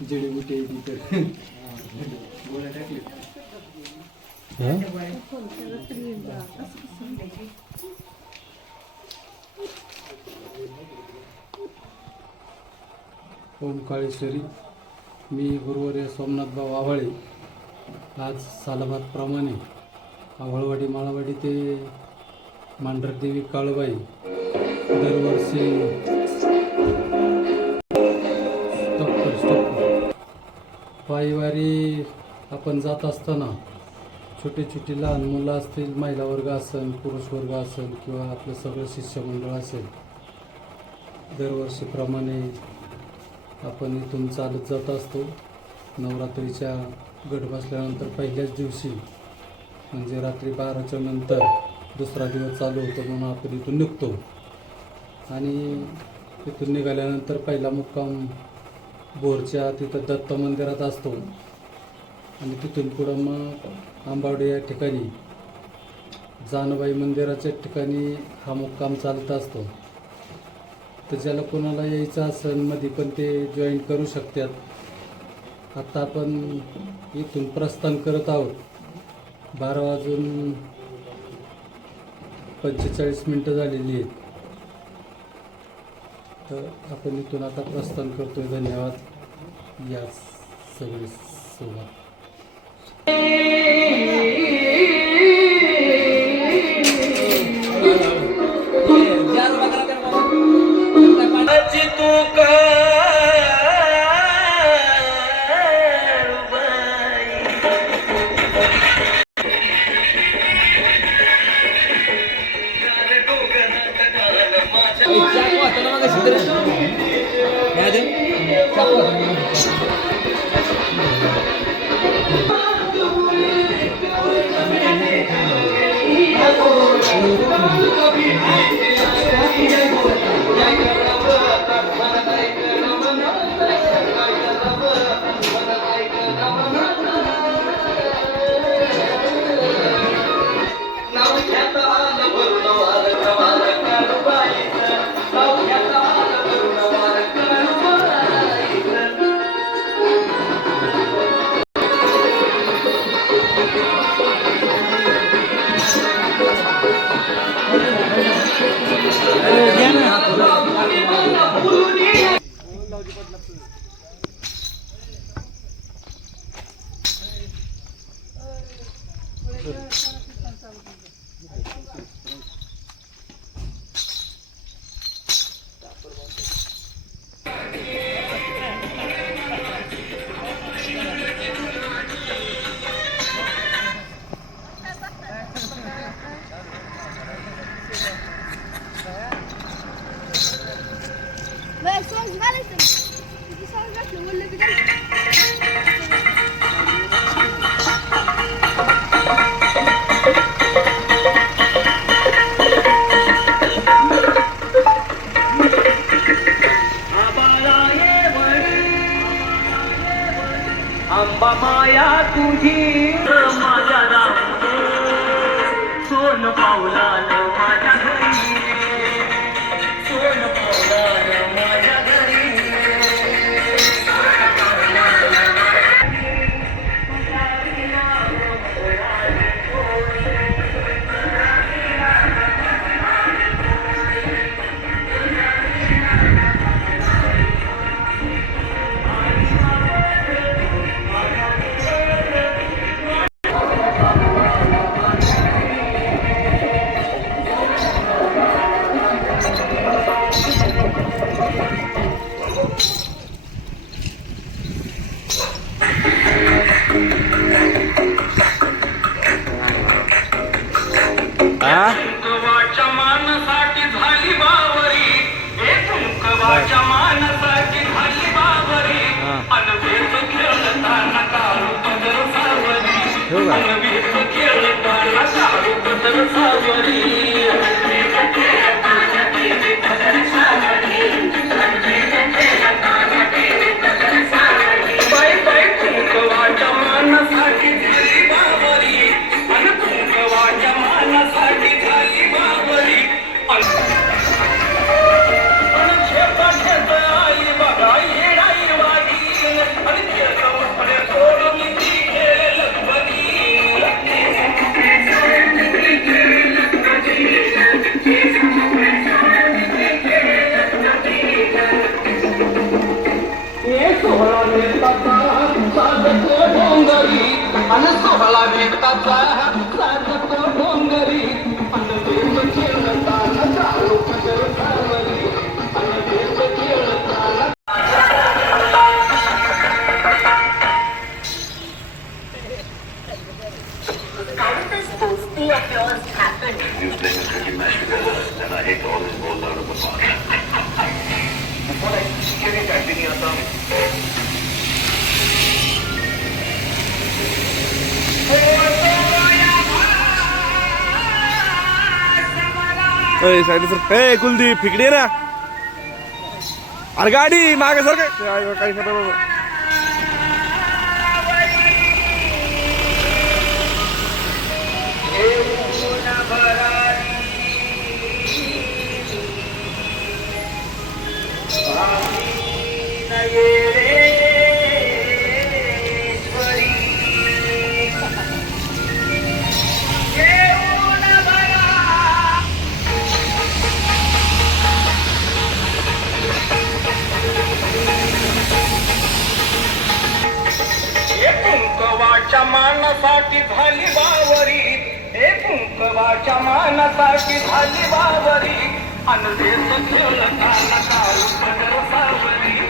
जडीबुटी तिथं गोळ्या टाकली ओम काळेश्वरी. मी गुरुवर्य सोमनाथभाऊ आव्हाळे आज सालाबादप्रमाणे आव्हाळवाडी माळावाडी ते मांढरदेवी काळूबाई दरवर्षी पायीवारी आपण जात असताना छोटे छोटे लहान मुलं असतील महिला वर्ग असेल पुरुष वर्ग असेल किंवा आपलं सगळं शिष्यमंडळ असेल दरवर्षीप्रमाणे आपण इथून चालत जात असतो. नवरात्रीच्या गट बसल्यानंतर पहिल्याच दिवशी म्हणजे रात्री बाराच्या नंतर दुसरा दिवस चालू होतो म्हणून आपण इथून निघतो. आणि तिथून निघाल्यानंतर पहिला मुक्काम बोरच्या तिथं दत्त मंदिरात असतो. आणि तिथून पुढं मग आंबावडे या ठिकाणी जानबाई मंदिराच्या ठिकाणी हा मुक्काम चालत असतो. तर ज्याला कोणाला यायचं असेल मध्ये पण ते जॉईन करू शकतात. आत्ता आपण इथून प्रस्थान करत आहोत. बारा वाजून पंचेचाळीस मिनटं झालेली आहेत. तर आपण इथून आता प्रस्थान करतोय. धन्यवाद. याच सगळे सोबत. Yeah. आंबा माया तुझी. माझ्या सोन पावला माझ्या. सावरी अनवेत अय साईड सर ए कुलदीप फिकडे ना. अरे गाडी मागे सर काही Yeah. कुंकवाच्या मानासाठी झाली बावरी. हे कुंकवाच्या मानासाठी झाली बावरी. अनदेश खेळताना काल पदर सावरी.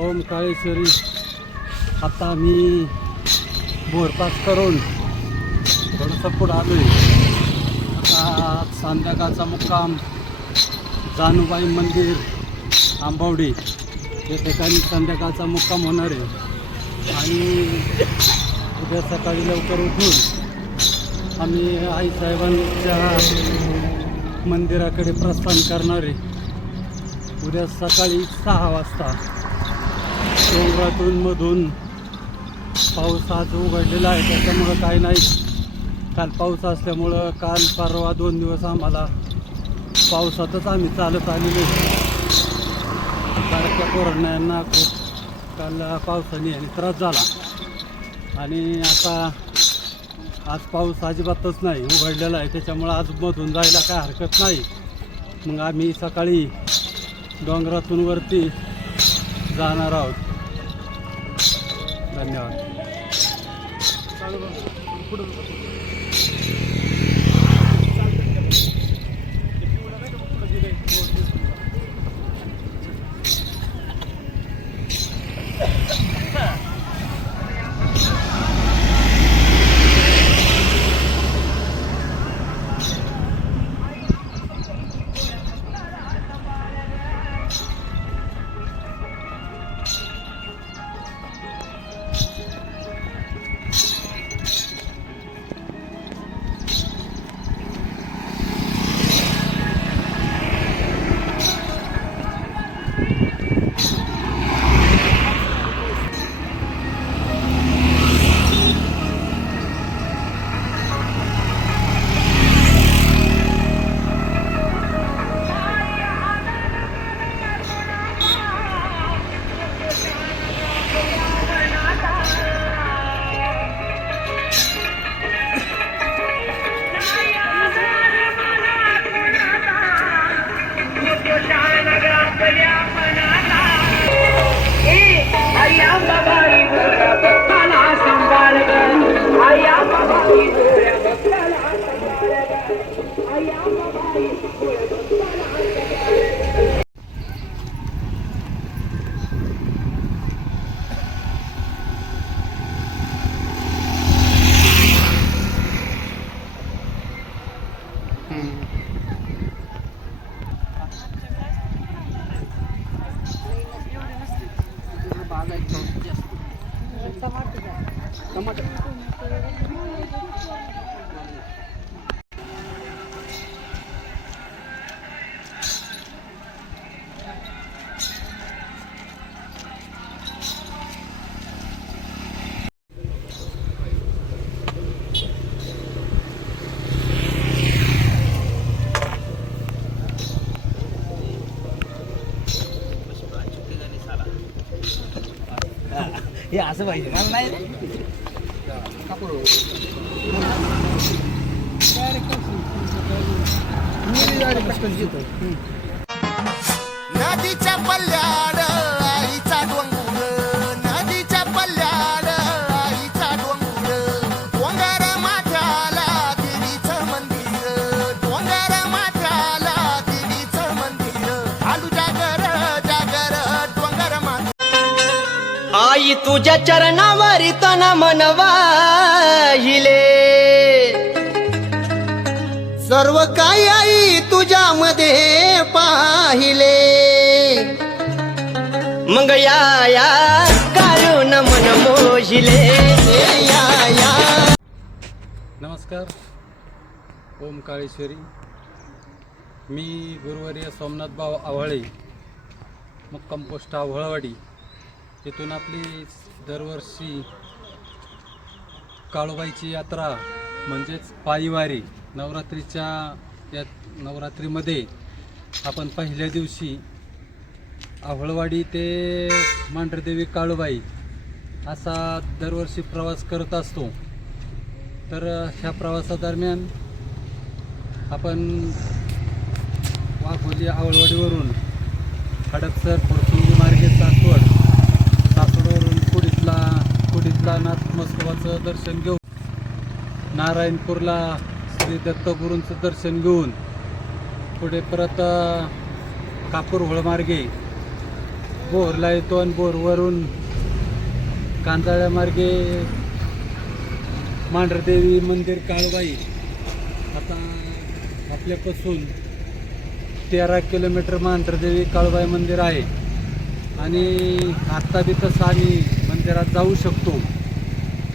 ओम काळेश्वरी. आता मी बोरपास करून थोडंसं पुढं आलो आहे आता संध्याकाळचा मुक्काम जानूबाई मंदिर आंबवडी. या ठिकाणी संध्याकाळचा मुक्काम होणार आहे. आणि उद्या सकाळी लवकर उठून आम्ही आईसाहेबांच्या मंदिराकडे प्रस्थान करणार आहे. उद्या सकाळी सहा वाजता डोंगरातून मधून पाऊस आज उघडलेला आहे त्याच्यामुळं काही नाही. काल पाऊस असल्यामुळं काल परवा दोन दिवस आम्हाला पावसातच आम्ही चालत आलेलो बारक्या पोरांना खूप काल पावसाने आणि त्रास झाला. आणि आता आज पाऊस अजिबातच नाही उघडलेला आहे. त्याच्यामुळं आज मधून जायला काय हरकत नाही. मग आम्ही सकाळी डोंगरातून वरती जाणार आहोत. धन्यवाद. असं पाहिजे. मला नाही. नदीच्या पल्ल्याड तुझ्या चरणावरी तन मनवाहिले सर्व काही आई तुझ्यामध्ये पाहिले. मग या या काढून मन मोहिले. या या नमस्कार. ओम काळेश्वरी. मी गुरुवर्य सोमनाथ भाऊ आव्हाळे मग पोस्ट आव्हाळवाडी इथून आपली दरवर्षी काळूबाईची यात्रा म्हणजेच पायीवारी नवरात्रीच्या या नवरात्रीमध्ये आपण पहिल्या दिवशी आव्हाळवाडी ते मांढरदेवी काळूबाई असा दरवर्षी प्रवास करत असतो. तर ह्या प्रवासादरम्यान आपण वाघोली आवळवाडीवरून हडपसर नाथ महोत्सवाचं दर्शन घेऊन नारायणपूरला श्री दत्तगुरूंचं दर्शन घेऊन पुढे परत कापूर होळमार्गे बोरला येतो आणि बोरवरून कांजाळ्यामार्गे मांढरदेवी मंदिर काळबाई. आता आपल्यापासून तेरा किलोमीटर मांढरदेवी काळबाई मंदिर आहे. आणि आत्ता बी तसं आम्ही मंदिरात जाऊ शकतो.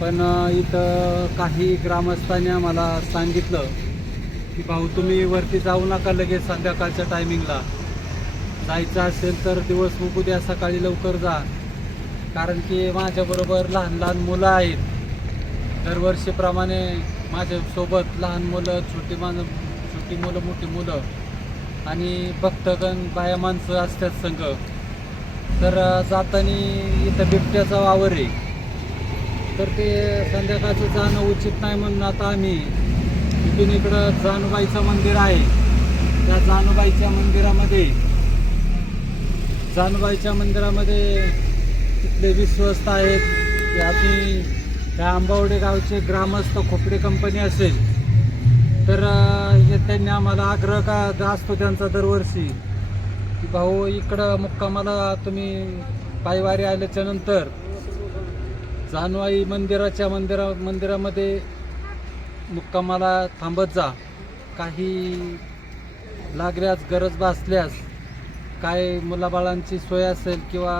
पण इथं काही ग्रामस्थांनी आम्हाला सांगितलं की भाऊ तुम्ही वरती जाऊ नका लगेच संध्याकाळच्या टायमिंगला जायचं असेल तर दिवस उगू द्या सकाळी लवकर जा. कारण की माझ्याबरोबर लहान लहान मुलं आहेत. दरवर्षीप्रमाणे माझ्यासोबत लहान मुलं छोटी माणसं छोटी मुलं मोठी मुलं आणि भक्तगण बाया माणसं असतात संघ. तर जाताना इथं बिबट्याचा वावर आहे. तर ते संध्याकाळचं जाणं उचित नाही म्हणून आता आम्ही इथून इकडं जानूबाईचं मंदिर आहे. त्या जानूबाईच्या मंदिरामध्ये जानूबाईच्या मंदिरामध्ये तिथले विश्वस्त आहेत की आम्ही त्या आंबावडे गावचे ग्रामस्थ खोपडे कंपनी असेल. तर हे त्यांनी आम्हाला आग्रह का असतो त्यांचा दरवर्षी. की भाऊ इकडं मुक्कामाला तुम्ही पायवारी आल्याच्यानंतर जानवाई मंदिराच्या मंदिरा मंदिरामध्ये मुक्कामाला थांबत जा. काही लागल्यास गरज भासल्यास काय मुलाबाळांची सोय असेल किंवा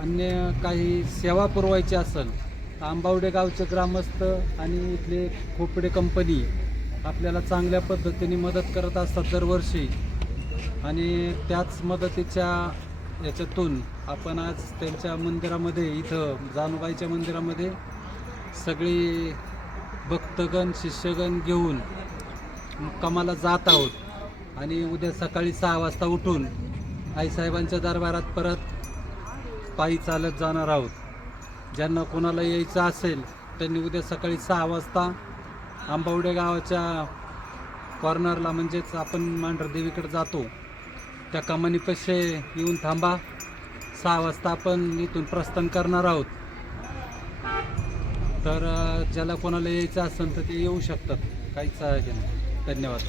अन्य काही सेवा पुरवायची असेल तर आंबावडे गावचे ग्रामस्थ आणि इथले खोपडे कंपनी आपल्याला चांगल्या पद्धतीने मदत करत असतात दरवर्षी. आणि त्याच मदतीच्या याच्यातून आपण आज त्यांच्या मंदिरामध्ये इथं जानूबाईच्या मंदिरामध्ये सगळी भक्तगण शिष्यगण घेऊन मुक्कामाला जात आहोत. आणि उद्या सकाळी सहा वाजता उठून आईसाहेबांच्या दरबारात परत पायी चालत जाणार आहोत. ज्यांना कोणाला यायचं असेल त्यांनी उद्या सकाळी सहा वाजता आंबावडे गावाच्या कॉर्नरला म्हणजेच आपण मांढरदेवीकडे जातो. त्या कमानीपाशी येऊन थांबा. सहा वाजता आपण इथून प्रस्थान करणार आहोत. तर ज्याला कोणाला यायचं असेल तर ते येऊ शकतात. काहीच आहे नाही. धन्यवाद.